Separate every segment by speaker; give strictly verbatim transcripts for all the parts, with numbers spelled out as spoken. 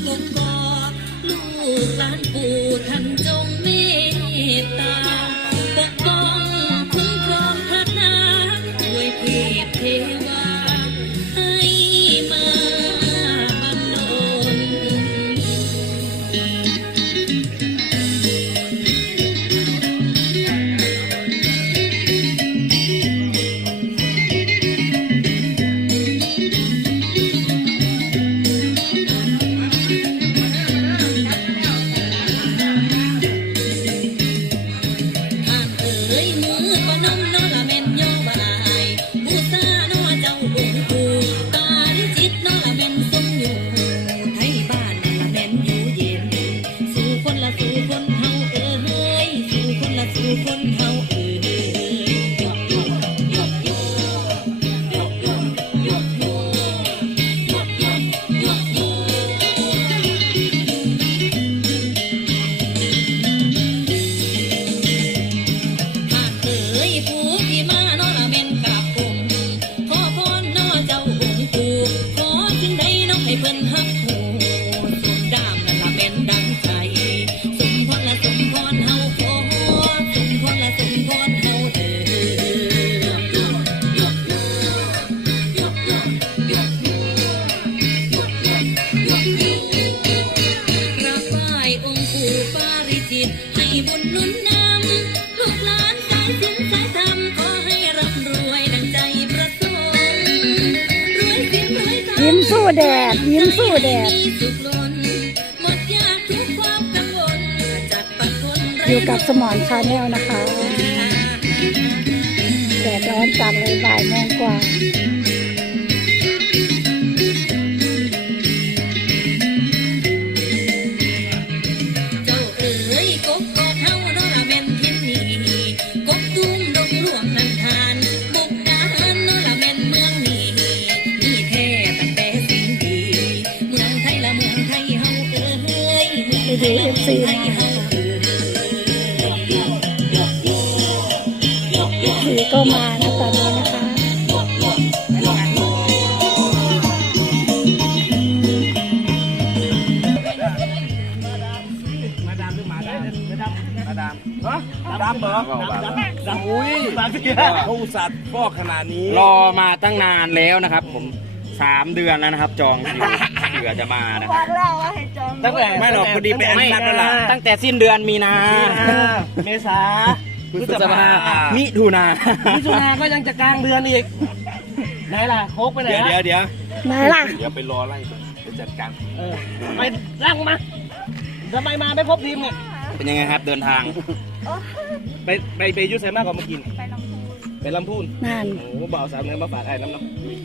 Speaker 1: กกอลูกหลานปู่ท่านจงเมตตาปกป้องคุ้มครองพระนาด้วยเทพเทวาให้มาบังโลน
Speaker 2: ยิ้มสู้แดดยิ้มสู้แดดอยู่กับสมอนชาแนลนะคะแดดร้อนจัดเลยบ่ายโมงกว่าดูเอฟซีสีก็มานะตอนนี้นะคะ
Speaker 3: มาดามหรือมาดามมาดามมาดามฮะมาดามเหรอดามอุ้ยมาสิเขาอุตส่าห์ฟอกขนาดนี้
Speaker 4: รอมาตั้งนานแล้วนะครับผมสามเดือนแล้วนะครับจองคิวเผื่อจะมานะ
Speaker 2: บอกแล้วว่าให้จอง
Speaker 3: ตั้งแต่ไม่หรอกพอดีไปอันนัดแล้วล่ะ
Speaker 4: ตั้งแต่สิ้นเดือนมีนา
Speaker 3: เมษาพฤษภา
Speaker 4: มิถุนา
Speaker 3: มิถุนาก็ยังจะกลางเดือนอีกไหนล่ะโคกไปไหนเดี๋ยวเดี๋ยว
Speaker 2: ไหนล่ะ
Speaker 3: เดี๋ยวไปรอไล่ไปจัดการไปล่างมาทำไมมาไม่ครบทีมเนี่ย
Speaker 4: เป็นยังไงครับเดินทาง
Speaker 3: ไปไปไปยุทธไซมากกว่าเมื่อกี้ไปลำพูน
Speaker 2: นั่น
Speaker 3: โอ้บ่าวสาวเนื้อมาฝากไอ้น้ำเนาะ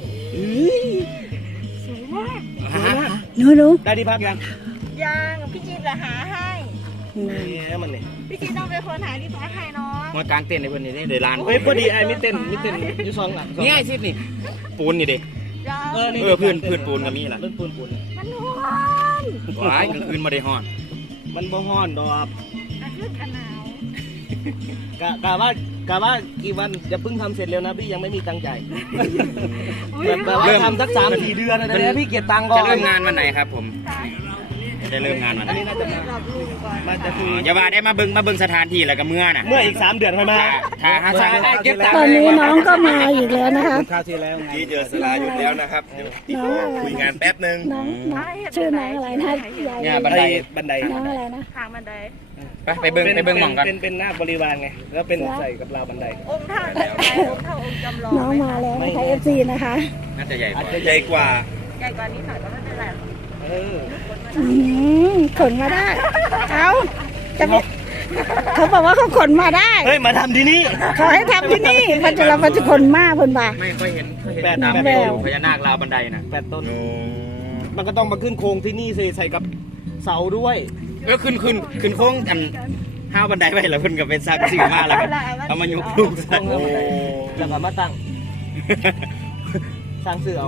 Speaker 2: สวยมากหนูหนู
Speaker 3: ได้ที่พักยัง
Speaker 2: ยังพี่จีนจะหาให้
Speaker 3: นี่มันนี่
Speaker 2: พี่จีนต้องเป็นคนหาที่พักให้น้อง
Speaker 4: มากางเต้นในวันนี้ได้ร้าน
Speaker 3: เฮ้ยพอดีไอ้มิเต้นมิเต้นยูซองอ่ะ
Speaker 4: นี่ไอ้ซิดนี่ปูนนี่ดิเออเพื้นพื้นปูนกับมีล่ะ
Speaker 3: เพื้นปูนปูน
Speaker 2: มันร้อน
Speaker 4: ว้ายกลางคืนมาได้ฮ้อน
Speaker 3: มันบ่ฮ้อนดอก
Speaker 2: กลางคืนกันหนาว
Speaker 3: กะกะว่ากะว่ากี่วันจะเพิ่งทำเสร็จเร็วนะพี่ยังไม่มีตังค์จ่ายแบบว่าทำสักสามสี่เดือนอะไรนะพี่เก็บตังค์ก่อน
Speaker 4: จะเริ่มงานวันไหนครับผมจะเริ่มงานวันไหน
Speaker 3: มาจะคือ
Speaker 4: อย่าว่าได้มาเบิ้งมาเบิ้งสถานที่แล้วก็เมื่อน่ะ
Speaker 3: เมื่ออีกสามเดือนค่อยมา
Speaker 4: ถ้าหาสา
Speaker 2: เก็บตังค์ตอนนี้น้องก็มาอีกแล้วนะคะ
Speaker 3: คราวที่แล้วที่เจอสลาอยู่แล้วนะครับคุยงานแป๊บนึง
Speaker 2: น้องชื่อน้องอะไรนะ
Speaker 4: เนี่ยบันได
Speaker 3: บันได
Speaker 2: น้องอะไรนะ
Speaker 1: ทางบันได
Speaker 4: ไปไปเบิ้งไปเบิ้งหม่องกัน
Speaker 3: เป็นเป็นหน้าบริวารไงแล้วเป็นใส่กับราวบันได
Speaker 1: องค์ท่าองค์ท่าองค์จำลอง
Speaker 2: น้องมาแล้วนะคะเอฟซีนะคะ
Speaker 4: น่าจะใหญ่กว่า
Speaker 3: ใหญ่กว่า
Speaker 1: ใหญ่กว่านี้หน่อยก็ไม่เป็นไร
Speaker 3: เออ
Speaker 2: ขนมาได้เอาจะไปเขาบอกว่าเขาขนมาได้
Speaker 3: เฮ้ยมาทำที่นี่
Speaker 2: เขาให้ทำที่นี่มันจะเราจะขนมาเพิ่นบ่า
Speaker 4: ไม่ค่อยเห็น
Speaker 3: แปด
Speaker 4: น้ำแววพญานาคราวบันไดนะ
Speaker 3: แปดต้นมันก็ต้องมาขึ้นโค้งที่นี่ใส่กับเสาด้วย
Speaker 4: เออขึ้นขึ้นขึ้นโค้งกันห้าวบันไดไปแล้วเพิ่นก็เป็นซักสิ่งมาแล้วเอามายุบลูกซัก
Speaker 3: โอ้แล้วก็มาตั้งสร้างเสือเอา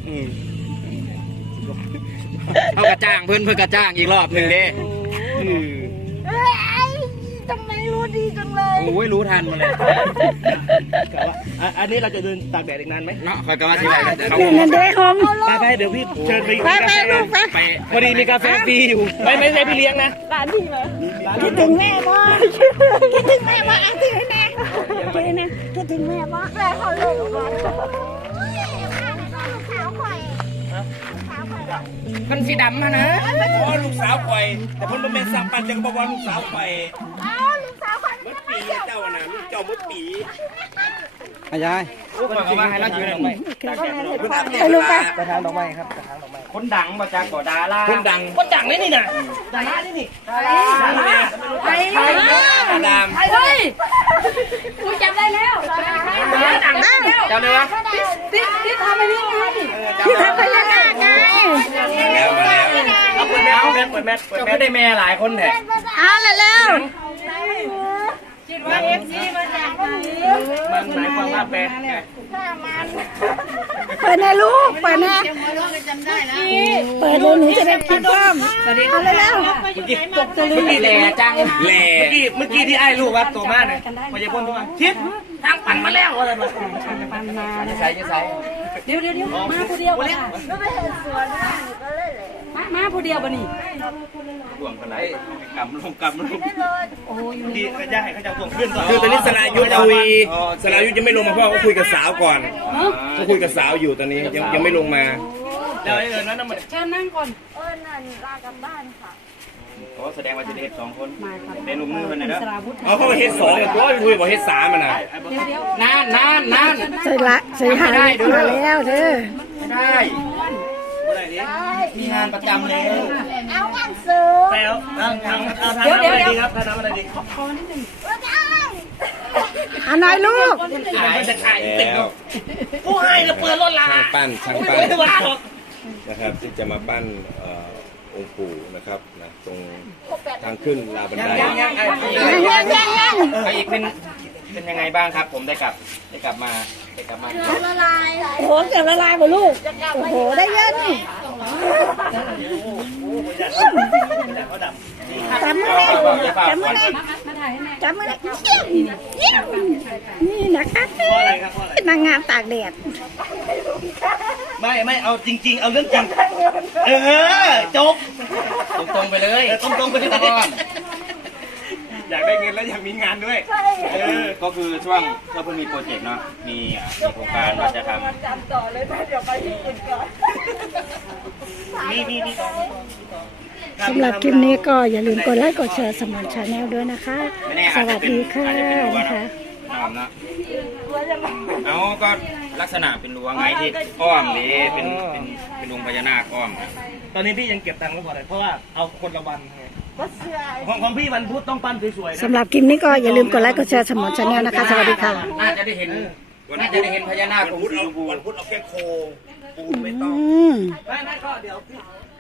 Speaker 4: เอากระจ้างเพิ่นเพิ่นกระจ้างอีกรอบหนึ่งเด้
Speaker 2: ทำไมรู้ดีจังเลย
Speaker 4: โอ้ยรู้ทันหมาเลย
Speaker 3: กะว่าอ่ะอันนี้เราจะเดินตากแดดอีกนานไหม
Speaker 4: เนาะคอยกะว่าสิไรกันเขา
Speaker 2: เดี๋ยวนั่นเด้หอม
Speaker 3: ไปไปเดี๋ยวพี่เชิญไป
Speaker 2: ไปไปลูกไป
Speaker 4: ไป
Speaker 3: พอดีมีกาแฟฟรีอยู่ไม่ไม่ใช่พี่เลี้ยงนะ
Speaker 2: คิดถึงแม่บ่คิดถึงแม่บ่อ่ะถือแน่ถือแน่คิดถึงแม่บ่แม่เขาลงก่อน
Speaker 4: มันสีดำนะนะอ๋อลูกสาวข่อยแต่เพิ่นบ่แม่นสร้างปันจังบ่ว่าลูกสาวข่อยมดปีเจ้าน่ะลูกเจ้ามดปีอายายโอ้ข่อยก็ว่าให้เราอยู่นั่นไป
Speaker 2: ไปลูกไป
Speaker 3: กระถางดอกไม้ครับกระถางดอกไม้
Speaker 4: คนดังบ่จักก็ดาราคนดัง
Speaker 3: คนดังนี่นี่นะดารานี่นี่
Speaker 4: ดาราไทยไทยดาม
Speaker 1: เฮ้ยกูจำได้แล้วดังแล้ว
Speaker 4: เจ้าเนื้อ
Speaker 1: ที่ที่ทำไปนี่ไง
Speaker 2: ที่ทำพญานาคไง
Speaker 4: แล้วมาแล้ว
Speaker 3: เอาเปิดแมสเปิดแมสเปิด
Speaker 4: เจ้า
Speaker 3: แม
Speaker 4: ก็
Speaker 3: ส
Speaker 4: ได้แม่หลายคนแท้
Speaker 2: เอาละแล้ว
Speaker 1: คิดว่าเอฟซีมาจากไหน
Speaker 3: มันหมายความว่าแปล
Speaker 2: เปิดในลูกเปิดนะเปิดเลยหนูจะได้กินพร้อมเอาเลยแล้ว
Speaker 3: เมื่อกี้ตกเมื่อกี้
Speaker 4: แหล่จังแหล่
Speaker 3: เมื่อกี้เมื่อกี้ที่ไอ้ลูกว่าตัวมากเลยพอจะพ่นตัวมาทิศทางปั่นมาแล้วอะไรมา
Speaker 4: จะใส่จะใส่
Speaker 1: เดี๋ยวเดี๋ยวเดี๋ยวมาผู้เดียวกันมามาผู้เดียวกันนี่
Speaker 4: ห่วงกันไหนกำลงกำลง
Speaker 3: ดีก็จะให้เขาจะส่งขึ้นต่อ
Speaker 5: คือตอนนี้สรายุทธคุยสรายุทธยังไม่ลงมาเพราะเขาคุยกับสาวก่อนเขาคุยกับสาวอยู่ตอนนี้ยังยังไม่ลงมา
Speaker 3: แล้วไอ้เอิญนั้นมัน
Speaker 1: เชิญนั่งก่อน
Speaker 4: โอ้แสดงว่าจะได้เฮ็ดสองคนเป็นลูกมือเพิ่นน่ะเด้อ
Speaker 1: สราวุธ
Speaker 5: เอาเขาเฮ็ดสองตัวไปคุยบอกเฮ็ดสามมันนะ
Speaker 1: เดี๋ยวเดี๋ยวน
Speaker 4: านนานนาน
Speaker 2: ใส่ละใส่หามาแล้วเธอ
Speaker 4: ไม่ได้
Speaker 3: อะไรดิ
Speaker 4: มีงานประจำแล้ว
Speaker 3: ไปเอาเอาทางเอาทางอะไรดีครับทางอะไรดี
Speaker 2: เอาหน่อยลูก
Speaker 3: มันจะขายติด
Speaker 5: แล้ว
Speaker 3: ผู้ให้เราเปิดรถละ
Speaker 5: ช่างปั้นช่างปั้น
Speaker 3: ไม่ว่าหรอก
Speaker 5: นะครับที่จะมาปั้นเอ่อองค์ปู่นะครับนะตรงทางขึ้นลาบันได
Speaker 4: ยังยังไอ้
Speaker 2: ยังยังยัง
Speaker 4: ไอ้อีกเป็นเป็นยังไงบ้างครับ ผมได้กลับได้กลับมาได้กลับมา
Speaker 2: โอ้โหเกือบละลายหมดลูกโอ้โหได้เยอะนี่
Speaker 3: เขาดำ
Speaker 2: จำมือเลยจำมือเลย
Speaker 1: มาถ่ายให้แม่
Speaker 2: จำมือเลยยิ้มนี่นะคะ
Speaker 3: เพราะอะไรครับเพราะอะไร
Speaker 2: นางงามตากแดด
Speaker 3: ไม่ไม่เอาจริง ๆ เอาเรื่องจริงเออจบ
Speaker 4: ตรงๆไปเลย
Speaker 3: ตรงๆไปเลยอยากได้เงินแล้วอยากมีงานด้วยเออ
Speaker 4: ก็คือช่วงก็เพิ่งมีโปรเจกต์เนาะมีอ่ะมีโครงการว่าจะทำ
Speaker 3: มีมีมีต่อ
Speaker 2: สำหรับคลิปนี้ก็อย่าลืมกดไลค์กดแชร์สมอนชาแนลด้วยนะคะ
Speaker 4: ไม่แน่
Speaker 2: ส
Speaker 4: อาจ
Speaker 2: วั
Speaker 4: จะ
Speaker 2: ส
Speaker 4: เป็น
Speaker 2: ดีค่ะ
Speaker 4: อาจจะเป็นรั้ว
Speaker 2: นะ
Speaker 4: เนาะ
Speaker 2: คะ
Speaker 4: นะครับเนาะเอาก็ลักษณะเป็นรั้วไงที่อ้อมเลยเป็นเป็นเป็นดวงพญานาคอ้อมนะ
Speaker 3: ตอนนี้พี่ยังเก็บตังค์ไว้ก่อนเลยเพราะว่าเอาคนละวันไงของของพี่วันพุธต้องปั้นสวยๆนะ
Speaker 2: สำหรับคลิปนี้ก็อย่าลืมกดไลค์กดแชร์สมอนชาแนลนะคะ สวัสดีค่ะ
Speaker 4: น่าจะได้เห็นน่าจะได้เห็นพญานาค
Speaker 5: วัน
Speaker 4: อง
Speaker 5: พุธ
Speaker 4: ค์สี
Speaker 5: เอา
Speaker 4: ชมพู
Speaker 5: วันพุธเอาแค่โคปูนไม่ต้อง
Speaker 2: อืม
Speaker 3: ไม่ไม่ก็เดี๋ยว